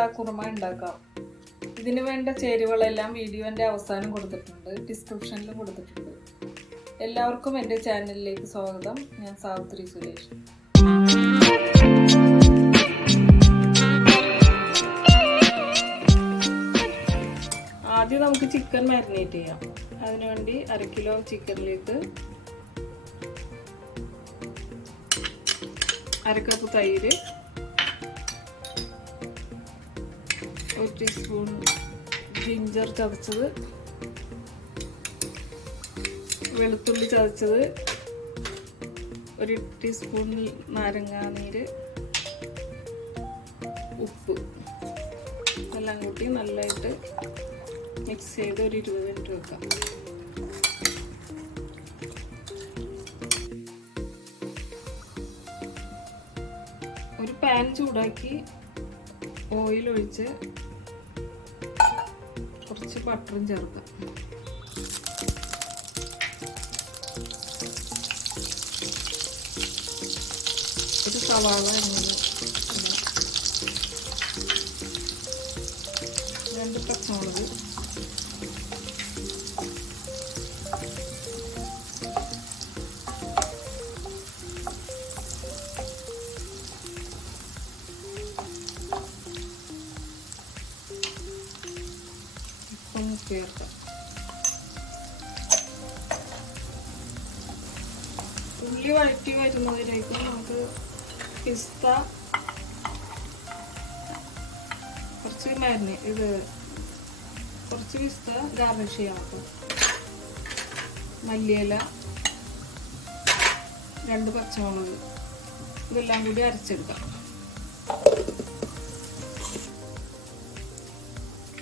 പിസ്ത കുറുമ ഉണ്ടാക്കാം. ഇതിന് വേണ്ട ചേരുവകളെല്ലാം വീഡിയോൻ്റെ അവസാനം കൊടുത്തിട്ടുണ്ട്, ഡിസ്ക്രിപ്ഷനിലും കൊടുത്തിട്ടുണ്ട്. എല്ലാവർക്കും എൻ്റെ ചാനലിലേക്ക് സ്വാഗതം. ഞാൻ സാവിത്രി സുരേഷ്. ആദ്യം നമുക്ക് ചിക്കൻ മാരിനേറ്റ് ചെയ്യാം. അതിനുവേണ്ടി 1/2 കിലോ ചിക്കനിലേക്ക് 1/2 കപ്പ് തൈര്, 1 ടീസ്പൂൺ ജിഞ്ചർ ചതച്ചത്, വെളുത്തുള്ളി ചതച്ചത്, 1 ടീസ്പൂൺ നാരങ്ങാനീര്, ഉപ്പ് എല്ലാം കൂട്ടി നല്ലതായിട്ട് മിക്സ് ചെയ്ത് ഒരു 20 മിനിറ്റ് വെക്കാം. ഒരു പാൻ ചൂടാക്കി ഓയിൽ ഒഴിച്ച് കുറച്ച് ബട്ടറും ചേർക്കാം. ഒരു സവാള, 2 പച്ചമുളക്, ചേർക്കാം. ഉള്ളി വഴറ്റി വരുന്നതിലേക്ക് നമുക്ക് പിസ്ത കുറച്ച് കുറച്ച് പിസ്ത ഗാർണിഷ് ചെയ്യാം. അപ്പം മല്ലിയില, 2 പച്ചമുളക് ഇതെല്ലാം കൂടി അരച്ചെടുക്കാം.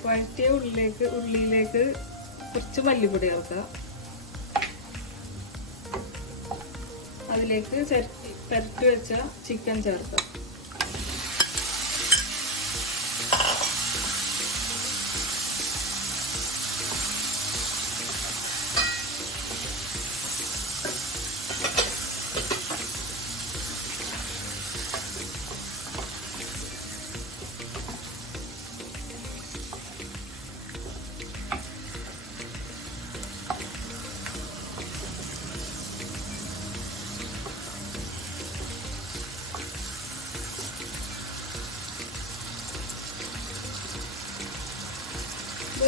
വഴറ്റിയ ഉള്ളിയിലേക്ക് കുറച്ച് മല്ലിപ്പൊടി ചേർക്കുക. അതിലേക്ക് പരത്തി വെച്ച ചിക്കൻ ചേർക്കുക.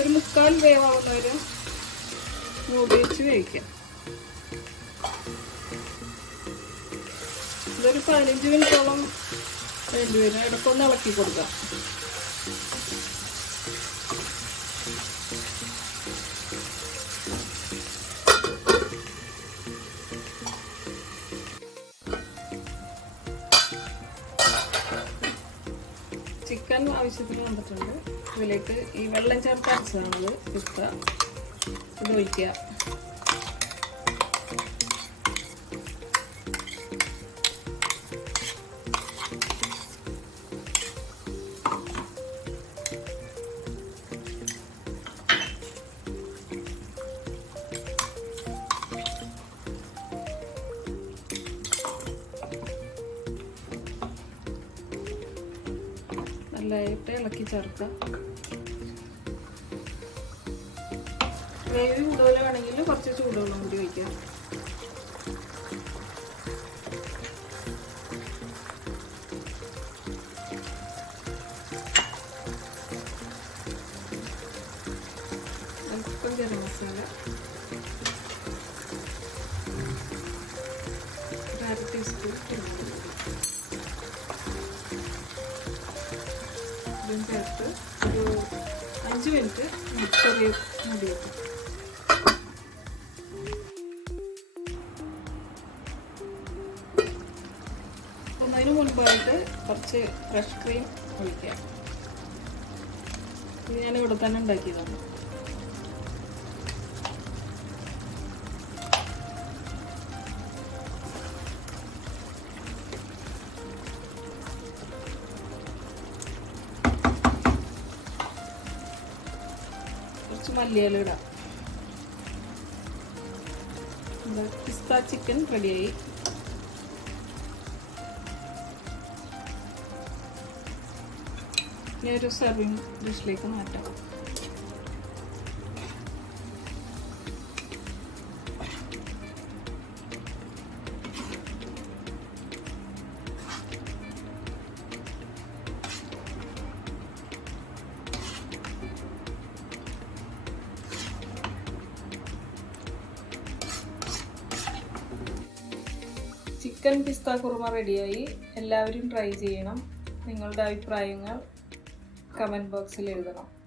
ഒരു 3/4 വേവാവുന്നവരെ മൂടി വെച്ച് വേവിക്കാം. ഇതൊരു 15 മിനിറ്റോളം വേണ്ടിവരും. ഇടയ്ക്കൊന്ന് ഇളക്കി കൊടുക്കാം. ചിക്കൻ ആവശ്യത്തിന് വന്നിട്ടുണ്ട്. ഇതിലേക്ക് ഈ വെള്ളം ചേർത്ത് അരച്ചതാണത് പിസ്ത. ഇത് ഒഴിക്കുക. നല്ലതായിട്ട് ഇളക്കി ചേർക്കുക. ഗ്രേവി കൂടുതൽ വേണമെങ്കിൽ കുറച്ച് ചൂടുവെള്ളം കൂടി ഒഴിക്കാം. അല്പം ഗരം മസാല, 1/2 ടീസ്പൂൺ ഇതും ചേർത്ത് ഒരു 5 മിനിറ്റ് ചെറിയ മൂടി വെക്കും. അതിന് മുൻപായിട്ട് കുറച്ച് ഫ്രഷ് ക്രീം ഒഴിക്കാം. ഇത് ഞാൻ ഇവിടെ തന്നെ ഉണ്ടാക്കിയതാണ്. കുറച്ച് മല്ലിയില ഇടാം. പിസ്ത ചിക്കൻ റെഡിയായി. ഈ ഒരു സെർവിങ് ഡിഷിലേക്ക് മാറ്റാം. ചിക്കൻ പിസ്ത കുറുമ റെഡിയായി. എല്ലാവരും ട്രൈ ചെയ്യണം. നിങ്ങളുടെ അഭിപ്രായങ്ങൾ കമൻറ്റ് ബോക്സിൽ എഴുതണം.